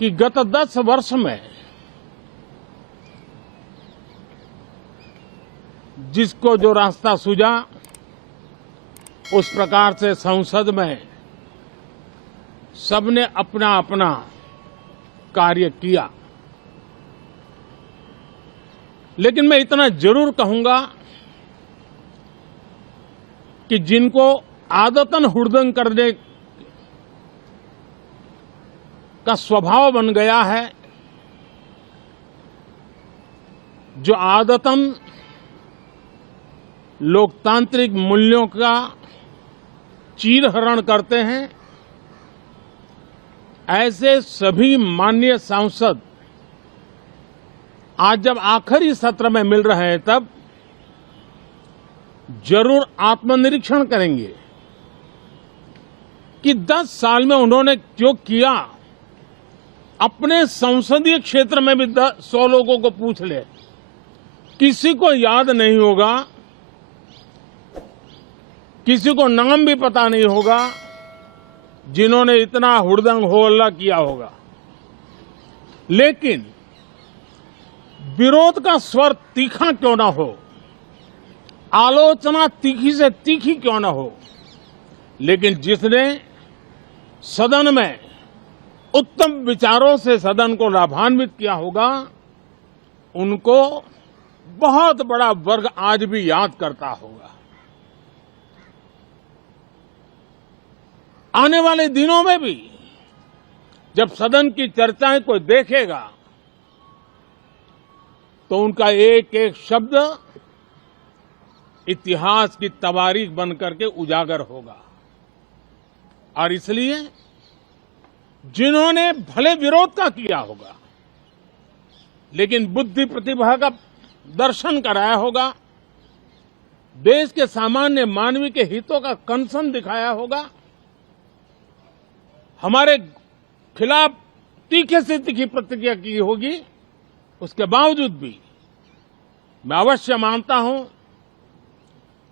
कि गत 10 वर्ष में जिसको जो रास्ता सूझा उस प्रकार से संसद में सबने अपना अपना कार्य किया। लेकिन मैं इतना जरूर कहूंगा कि जिनको आदतन हुड़दंग करने का स्वभाव बन गया है, जो आदतन लोकतांत्रिक मूल्यों का चीरहरण करते हैं, ऐसे सभी माननीय सांसद आज जब आखिरी सत्र में मिल रहे हैं तब जरूर आत्मनिरीक्षण करेंगे कि 10 साल में उन्होंने जो किया। अपने संसदीय क्षेत्र में भी 100 लोगों को पूछ ले, किसी को याद नहीं होगा, किसी को नाम भी पता नहीं होगा जिन्होंने इतना हुड़दंग हो हल्ला किया होगा। लेकिन विरोध का स्वर तीखा क्यों ना हो, आलोचना तीखी से तीखी क्यों ना हो, लेकिन जिसने सदन में उत्तम विचारों से सदन को लाभान्वित किया होगा, उनको बहुत बड़ा वर्ग आज भी याद करता होगा। आने वाले दिनों में भी जब सदन की चर्चाएं कोई देखेगा तो उनका एक एक शब्द इतिहास की तवारीख बन करके उजागर होगा। और इसलिए जिन्होंने भले विरोध का किया होगा लेकिन बुद्धि प्रतिभा का दर्शन कराया होगा, देश के सामान्य मानवी के हितों का कंसर्न दिखाया होगा, हमारे खिलाफ तीखे से तीखी प्रतिक्रिया की होगी, उसके बावजूद भी मैं अवश्य मानता हूं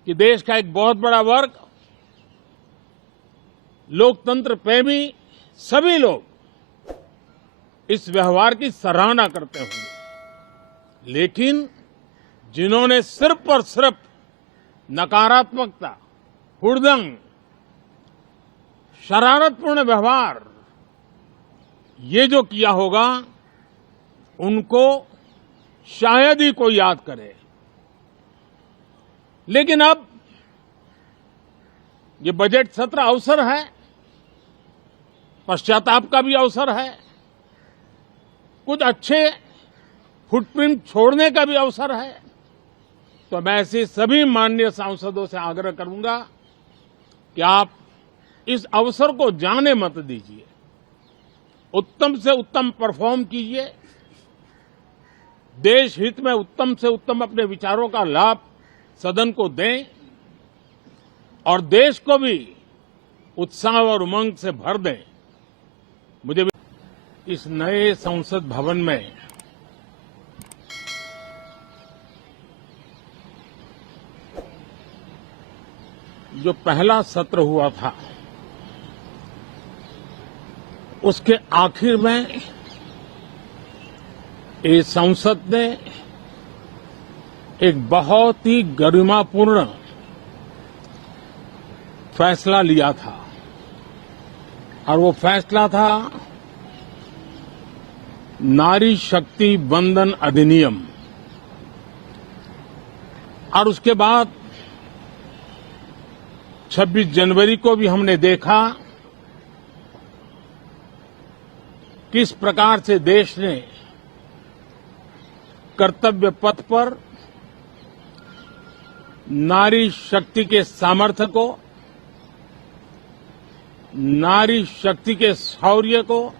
कि देश का एक बहुत बड़ा वर्ग, लोकतंत्र प्रेमी सभी लोग इस व्यवहार की सराहना करते होंगे। लेकिन जिन्होंने सिर्फ और सिर्फ नकारात्मकता, हुड़दंग, शरारतपूर्ण व्यवहार ये जो किया होगा, उनको शायद ही कोई याद करे। लेकिन अब ये बजट सत्र अवसर है, पश्चाताप का भी अवसर है, कुछ अच्छे फुटप्रिंट छोड़ने का भी अवसर है। तो मैं ऐसे सभी माननीय सांसदों से आग्रह करूंगा कि आप इस अवसर को जाने मत दीजिए, उत्तम से उत्तम परफॉर्म कीजिए, देश हित में उत्तम से उत्तम अपने विचारों का लाभ सदन को दें और देश को भी उत्साह और उमंग से भर दें। मुझे इस नए संसद भवन में जो पहला सत्र हुआ था, उसके आखिर में इस संसद ने एक बहुत ही गरिमापूर्ण फैसला लिया था और वो फैसला था नारी शक्ति वंदन अधिनियम। और उसके बाद 26 जनवरी को भी हमने देखा किस प्रकार से देश ने कर्तव्य पथ पर नारी शक्ति के सामर्थ्य को, नारी शक्ति के शौर्य को,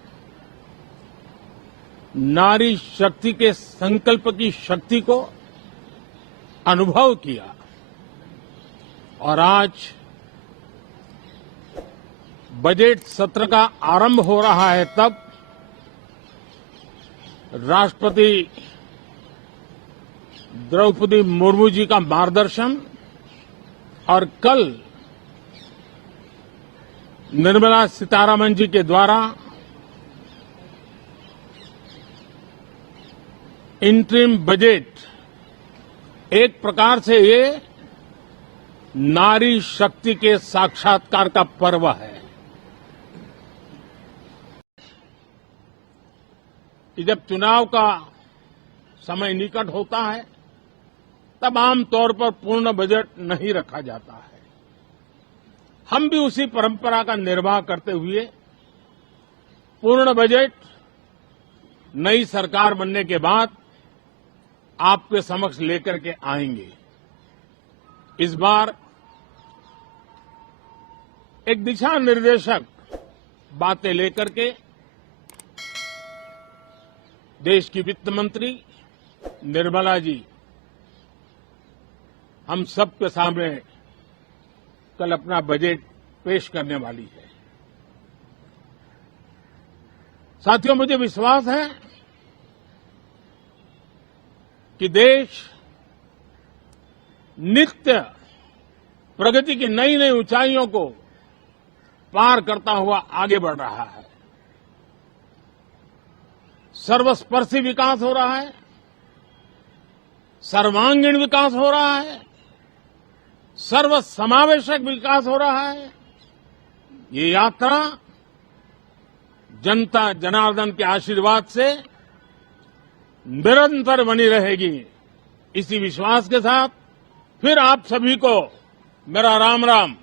नारी शक्ति के संकल्प की शक्ति को अनुभव किया। और आज बजट सत्र का आरंभ हो रहा है, तब राष्ट्रपति द्रौपदी मुर्मू जी का मार्गदर्शन और कल निर्मला सीतारमण जी के द्वारा इंटरिम बजट एक प्रकार से ये नारी शक्ति के साक्षात्कार का पर्व है कि जब चुनाव का समय निकट होता है तब आमतौर पर पूर्ण बजट नहीं रखा जाता है। हम भी उसी परंपरा का निर्वाह करते हुए पूर्ण बजट नई सरकार बनने के बाद आपके समक्ष लेकर के आएंगे। इस बार एक दिशा निर्देशक बातें लेकर के देश की वित्त मंत्री निर्मला जी हम सबके सामने कल अपना बजट पेश करने वाली है। साथियों, मुझे विश्वास है कि देश नित्य प्रगति की नई नई ऊंचाइयों को पार करता हुआ आगे बढ़ रहा है। सर्वस्पर्शी विकास हो रहा है, सर्वांगीण विकास हो रहा है, सर्वसमावेशक विकास हो रहा है। ये यात्रा जनता जनार्दन के आशीर्वाद से निरंतर बनी रहेगी। इसी विश्वास के साथ फिर आप सभी को मेरा राम राम।